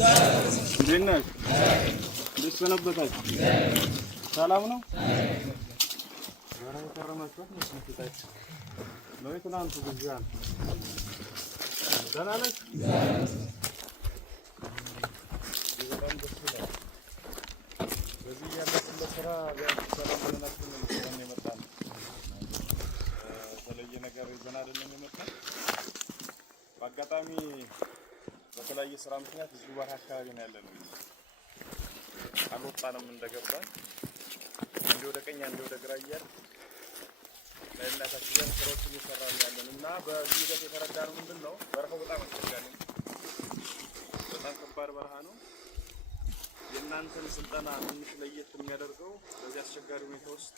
እንዴት ነህ? እንዴት ሰነበታችሁ? ሰላም ነው? ኧረ የከረማችሁ መስጊታችሁ ነው። የትናንቱ ግብዣ ነው። ደህና ናችሁ? በጣም ደስ ይላል። በዚህ ያለችን ስራ ቢያንስ ሰላም ብለናችሁ ነው የመጣነው። የተለየ ነገር ይዘን አይደለም የመጣነው። በአጋጣሚ በተለያየ ስራ ምክንያት እዚሁ ባህ አካባቢ ነው ያለነው። አልወጣንም እንደገባን እንደ ወደ ቀኝ እንደ ወደ ግራ እያልን ለእናታችን ስራዎችን እየሰራን ያለን እና በዚህ ሂደት የተረዳነው ምንድን ነው፣ በረሃው በጣም አስቸጋሪ ነው። በጣም ከባድ በረሃ ነው። የእናንተን ስልጠና ትንሽ ለየት የሚያደርገው በዚህ አስቸጋሪ ሁኔታ ውስጥ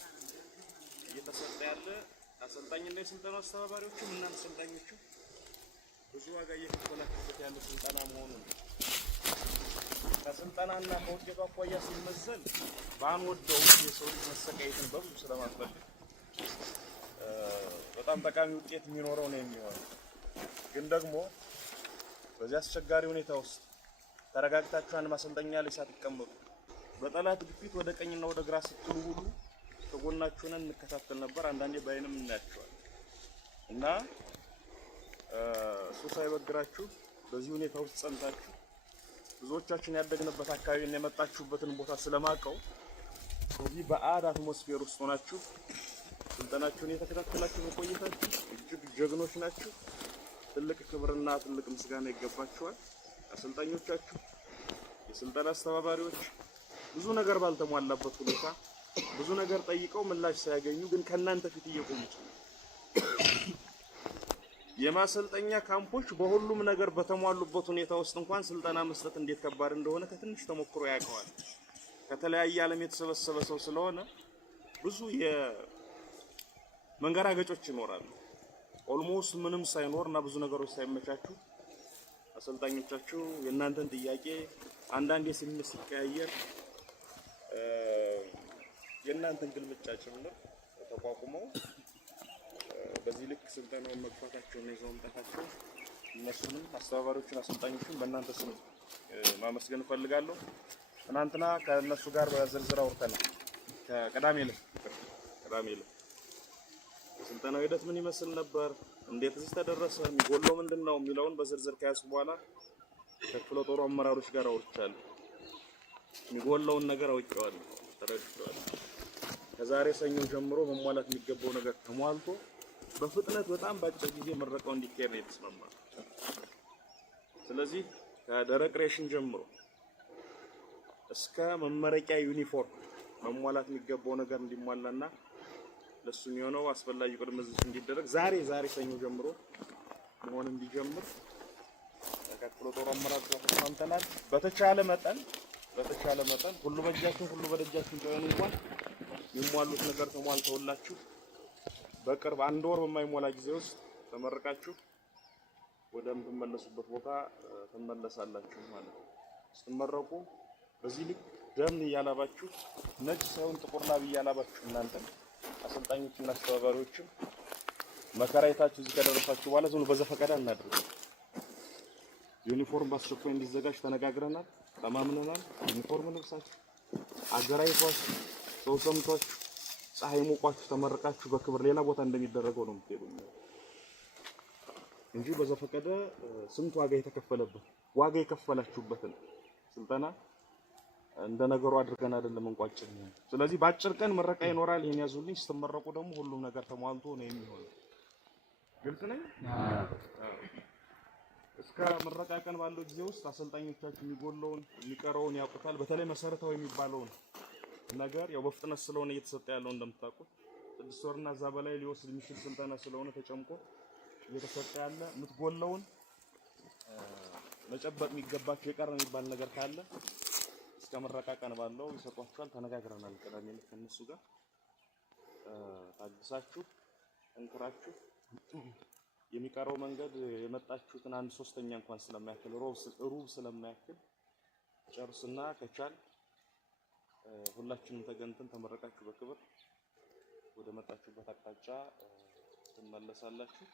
እየተሰጠ ያለ አሰልጣኝና የስልጠና አስተባባሪዎችም እናንተ ሰልጣኞቹ ብዙ ዋጋ እየከፈላችሁበት ያለ ስልጠና መሆኑ ነው። ከስልጠናና ከውጤቱ አኳያ ሲመዘን ባንወደውም የሰው ልጅ መሰቃየትን በብዙ ስለማትፈልግ በጣም ጠቃሚ ውጤት የሚኖረው ነው የሚሆነው። ግን ደግሞ በዚህ አስቸጋሪ ሁኔታ ውስጥ ተረጋግታችሁ አንድ ማሰልጠኛ ላይ ሳትቀመጡ በጠላት ግፊት ወደ ቀኝና ወደ ግራ ስትሉ ሁሉ ከጎናችሁ ነን እንከታተል ነበር። አንዳንዴ ባይንም እናያቸዋለን እና እሱ ሳይበግራችሁ በዚህ ሁኔታ ውስጥ ጸንታችሁ ብዙዎቻችን ያደግንበት አካባቢ እና የመጣችሁበትን ቦታ ስለማቀው እዚህ በአድ አትሞስፌር ውስጥ ሆናችሁ ስልጠናችሁን የተከታተላችሁ መቆየታችሁ እጅግ ጀግኖች ናችሁ። ትልቅ ክብርና ትልቅ ምስጋና ይገባችኋል። አሰልጣኞቻችሁ፣ የስልጠና አስተባባሪዎች ብዙ ነገር ባልተሟላበት ሁኔታ ብዙ ነገር ጠይቀው ምላሽ ሳያገኙ ግን ከናንተ ፊት እየቆሙ የማሰልጠኛ ካምፖች በሁሉም ነገር በተሟሉበት ሁኔታ ውስጥ እንኳን ስልጠና መስጠት እንዴት ከባድ እንደሆነ ከትንሽ ተሞክሮ ያውቀዋል። ከተለያየ ዓለም የተሰበሰበ ሰው ስለሆነ ብዙ የመንገራገጮች ይኖራሉ። ኦልሞስት ምንም ሳይኖርና ብዙ ነገሮች ሳይመቻቹ አሰልጣኞቻችሁ የእናንተን ጥያቄ አንዳንዴ ስሜት ሲቀያየር የእናንተን ግልምጫ ጭምር ተቋቁመው በዚህ ልክ ስልጠናውን መግፋታቸውና ይዘው መምጣታቸው እነሱንም አስተባባሪዎችን አሰልጣኞችን በእናንተ ስም ማመስገን እፈልጋለሁ። ትናንትና ከእነሱ ጋር በዝርዝር አውርተናል። ከቅዳሜ ዕለት የስልጠናው ሂደት ምን ይመስል ነበር፣ እንዴት እዚህ ተደረሰ፣ የሚጎለው ምንድን ነው የሚለውን በዝርዝር ከያዝኩ በኋላ ከክፍለ ጦሩ አመራሮች ጋር አውርቻለሁ። የሚጎለውን ነገር አውቄዋለሁ፣ ተረድቼዋለሁ። ከዛሬ ሰኞ ጀምሮ መሟላት የሚገባው ነገር ተሟልቶ በፍጥነት በጣም ባጭር ጊዜ መረቀው እንዲካሄድ ነው የተስማማው። ስለዚህ ከደረቅ ሬሽን ጀምሮ እስከ መመረቂያ ዩኒፎርም መሟላት የሚገባው ነገር እንዲሟላና ለሱ የሚሆነው አስፈላጊ ቅድመ ዝግጅት እንዲደረግ ዛሬ ሰኞ ጀምሮ መሆን እንዲጀምር ከክፍለ ጦሩ አመራር ጋር ተስማምተናል። በተቻለ መጠን ሁሉ በእጃችሁ ሁሉ በደጃችሁ እንደሆነ እንኳን የሚሟሉት ነገር ተሟልተውላችሁ በቅርብ አንድ ወር በማይሞላ ጊዜ ውስጥ ተመርቃችሁ ወደምትመለሱበት ቦታ ትመለሳላችሁ ማለት ነው። ስትመረቁ በዚህ ልክ ደም እያላባችሁ ነጭ ሳይሆን ጥቁር ላብ እያላባችሁ እናንተ አሰልጣኞችና አስተባባሪዎችም መከራየታችሁ እዚህ ከደረሳችሁ በኋላ ዝም በዘፈቀደ እናድርገው። ዩኒፎርም በአስቸኳይ እንዲዘጋጅ ተነጋግረናል፣ ተማምነናል። ዩኒፎርም ልብሳችሁ አገራይቷችሁ ሰው ሰምቷችሁ ፀሐይ ሞቋችሁ ተመረቃችሁ በክብር ሌላ ቦታ እንደሚደረገው ነው የምትሄዱት እንጂ በዘፈቀደ ስንት ዋጋ የተከፈለበት ዋጋ የከፈላችሁበትን ስልጠና እንደ ነገሩ አድርገን አይደለም እንቋጭን። ስለዚህ በአጭር ቀን ምረቃ ይኖራል። ይሄን ያዙልኝ። ስትመረቁ ደግሞ ሁሉም ነገር ተሟልቶ ነው የሚሆነው። ግልጽ ነኝ? እስከ ምረቃ ቀን ባለው ጊዜ ውስጥ አሰልጣኞቻችሁ የሚጎለውን የሚቀረውን ያውቁታል። በተለይ መሰረታዊ የሚባለውን ነገር ያው በፍጥነት ስለሆነ እየተሰጠ ያለው እንደምታውቁት 6 ወርና እዛ በላይ ሊወስድ የሚችል ስልጠና ስለሆነ ተጨምቆ እየተሰጠ ያለ የምትጎለውን መጨበጥ የሚገባችሁ የቀረ የሚባል ነገር ካለ እስከ ምረቃ ቀን ባለው ይሰጧችኋል። ተነጋግረናል። ቅዳሜ ዕለት ከእነሱ ጋር ታግሳችሁ እንክራችሁ የሚቀረው መንገድ የመጣችሁትን 1/3 እንኳን ስለማያክል ሩብ ስለማያክል ጨርስና ከቻል ሁላችንም ተገንተን ተመረቃችሁ በክብር ወደ መጣችሁበት አቅጣጫ ትመለሳላችሁ።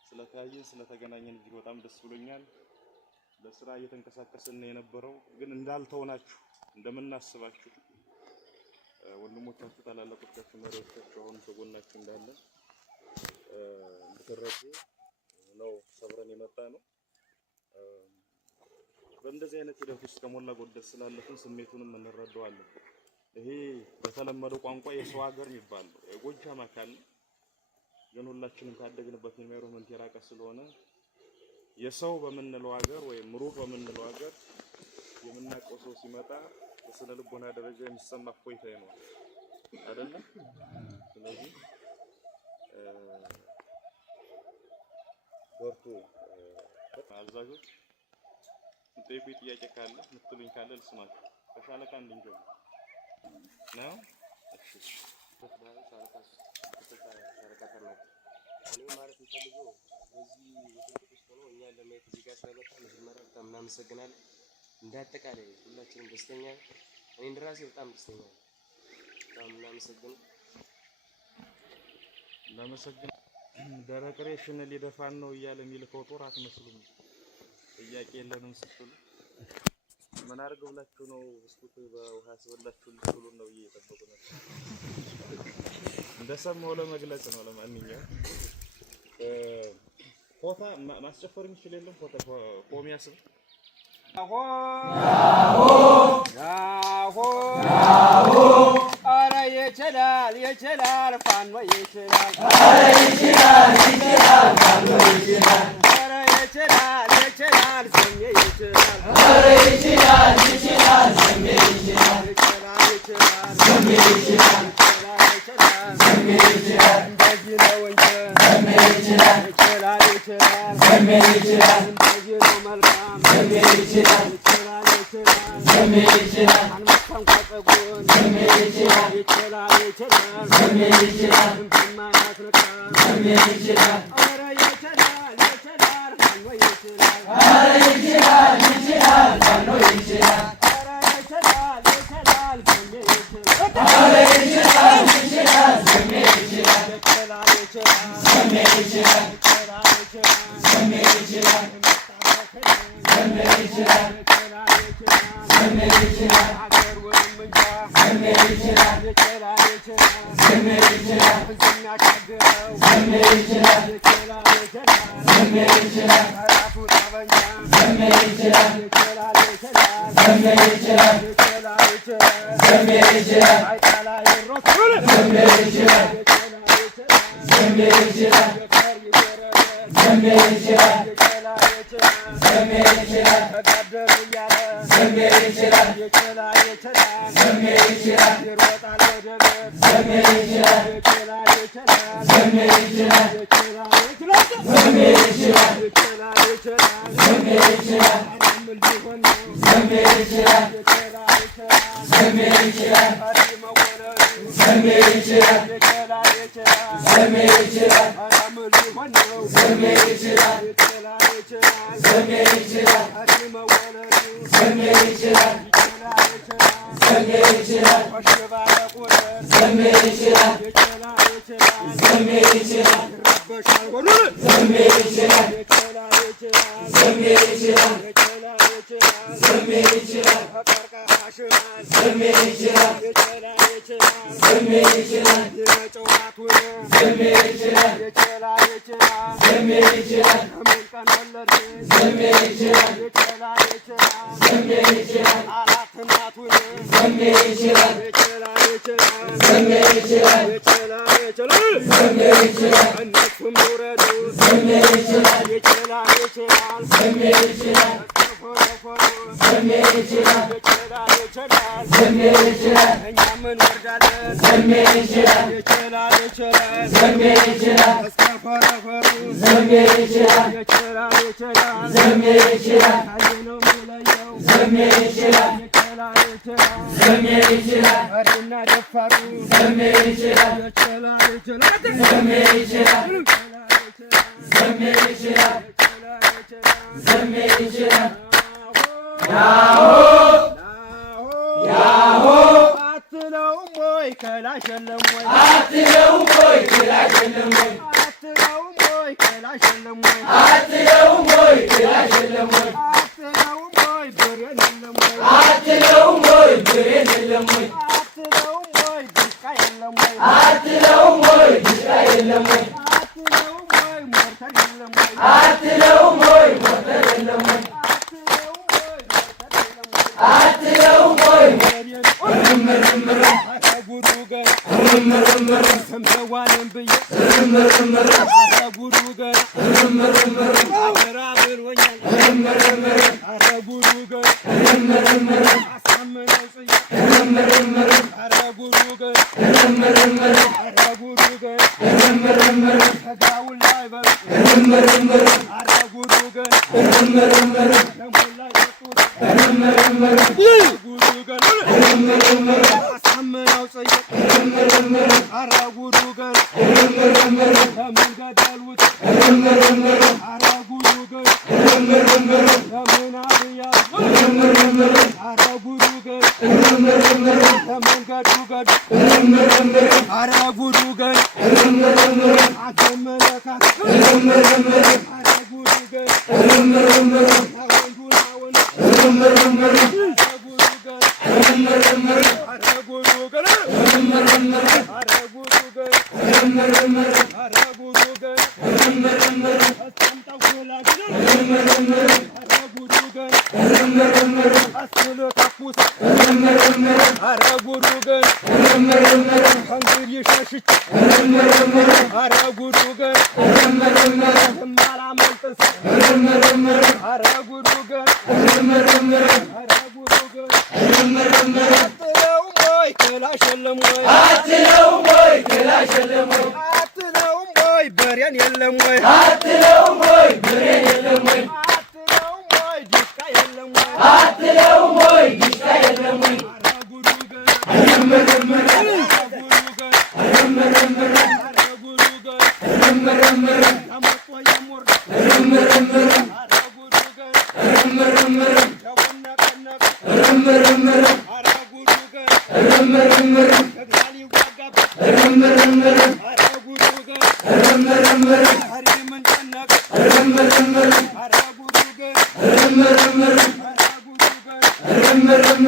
ስለተያየን ስለተገናኘን እጅግ በጣም ደስ ብሎኛል። ለስራ እየተንቀሳቀስን የነበረው ግን እንዳልተውናችሁ እንደምናስባችሁ ወንድሞቻችሁ ታላላቆቻችሁ መሪዎቻችሁ አሁን ከጎናችሁ እንዳለ እንድትረዱ ነው ሰብረን የመጣ ነው። በእንደዚህ አይነት ሂደት ውስጥ ከሞላ ጎደል ስላለፍን ስሜቱንም እንረዳዋለን። ይሄ በተለመደው ቋንቋ የሰው ሀገር የሚባል ነው። የጎጃም አካል ግን ሁላችንም ካደግንበት ኢንቫይሮንመንት የራቀ ስለሆነ የሰው በምንለው ሀገር ወይም ሩቅ በምንለው ሀገር የምናውቀው ሰው ሲመጣ በስነ ልቦና ደረጃ የሚሰማ እፎይታ ነው አይደለ? ስለዚህ በርቱ አዛዦች። የምትጠይቁኝ ጥያቄ ካለ የምትሉኝ ካለ ልስማችሁ። ከሻለቃ እንድንጀምር ነው። እሺ እኔ ማለት የምፈልገው በዚህ ውጥንቅጥ ውስጥ ሆኖ እኛን ለማየት እዚህ ጋር ስለመጣ መጀመሪያ በጣም እናመሰግናለን። እንደ አጠቃላይ ሁላችንም ደስተኛ ነን። እኔ እንደራሴ በጣም ደስተኛ ነኝ። በጣም እናመሰግናለን። ደረቅ ሬሽን ሊደፋን ነው እያለ የሚልከው ጦር አትመስሉም። ጥያቄ የለንም ስትሉ ምን አድርገው ብላችሁ ነው ብስኩት በውሃ ያስበላችሁ ልትሉ ነው እየጠበቁ ነው። እንደሰማው ለመግለጽ ነው። ለማንኛውም ፎታ ማስጨፈር የሚችል የለም። ፎታ ቆሚያስብ ያሆ አረ ይችላል ፋኖ ይችላል አረ ይችላል ፋኖ ይችላል አረ ይችላል ዘሜ ይችላል አረ ይችላል ዘሜ ይችላል ዘሜ ይችላል ዘሜ ይችላል እንደዚህ ነው እንጂ ዘሜ ይችላል ዘሜ ይችላል እንደዚህ ነው መልካም ዘሜ ይችላል ዘሜ ይችላል አንመጣም ከጸጉን ዘሜ ይችላል ዘሜ ይችላል እንደማያስነካ ዘሜ ይችላል አረ ይችላል ፋኖ ይችላል አረ ይችላል ፋኖ ይችላል አረ ይችላል ዘሜ ይችላል አረ ይችላል ዘሜ ይችላል ዘሜ ይችላል ዘሜ ይችላል ዘሜ ይችላል ዘሜ ይችላል አገር ወንምንጃ ዘሜ ይችላል ዘሜ ይችላል ዝናሻገረው ዘሜ ይችላል ዘሜ ይችላል አራፉ ጠበንጃ ዘሜ ይችላል ዘሜ ይችላል ዘሜ ይችላል አይጣላ ይሮኩል ዘሜ ይችላል ዘሜ ይችላል ዘሜ ይችላል ዘሜ ይችላል ተጋደሩ እያለ ዘሜ ይችላል ዘሜ ይችላል ይሮጣል ወደ ቤት ዘሜ ይችላል ዘሜ ይችላል ዘሜ ይችላል ዘሜ ይችላል ምን ሊሆን ነው ዘሜ ይችላል ዘሜ ይችላል ዘሜ ይችላል ዘሜ ይችላል ምን ሊሆን ነው ዘሜ ይችላል ዘሜ ይችላል ዘሜ ይችላል ዘሜ ይችላል ዘሜ ይችላል ዘሜ ይችላል ዘሜ ይችላል ዘሜ ይችላል ዘሜ ይችላል ዘሜ ይችላል ዘሜ ይችላል ዘሜ ይችላል ዘሜ ይችላል ዘሜ ይችላል ዘሜ ይችላል አራት እናቱን ዘሜ ይችላል ዘሜ ይችላል ዘሜ ይችላል እነሱም ይውረዱ ዘሜ ይችላል ዘሜ ይችላል ዘሜ ይችላል ዘሜ ይችላል እኛም እንወርዳለን ዘሜ ይችላል ዘሜ ይችላል እስከ ፈረፈሩ ዘሜ ይችላል ዘሜ ይችላል ነው የሚለየው ዘሜ ይችላል ዘሜ ይችላል እና ደፋሩ ዘሜ ይችላል ዘሜ ይችላል ዘሜ ይችላል ዘሜ ይችላል ያሆ ያሆ አትለውም ወይ ከላሽ የለም ወይ አትለውም ወይ ከላሽ የለም ወይ አትለውም ወይ ከላሽ የለም ወይ አትለውም ወይ ከላሽ የለም ወይ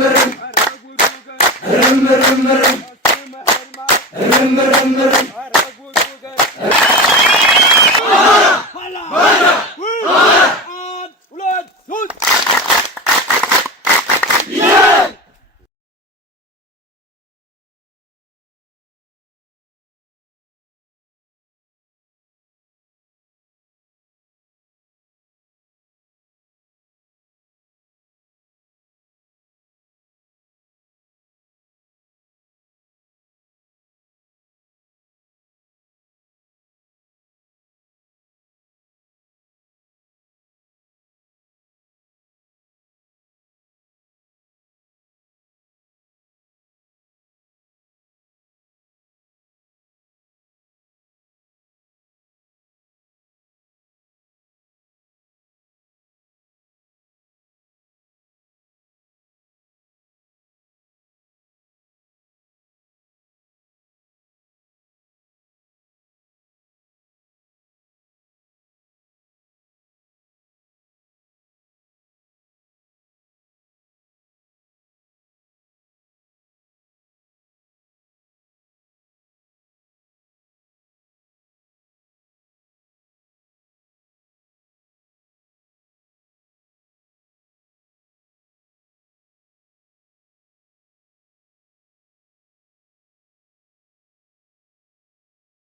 Rum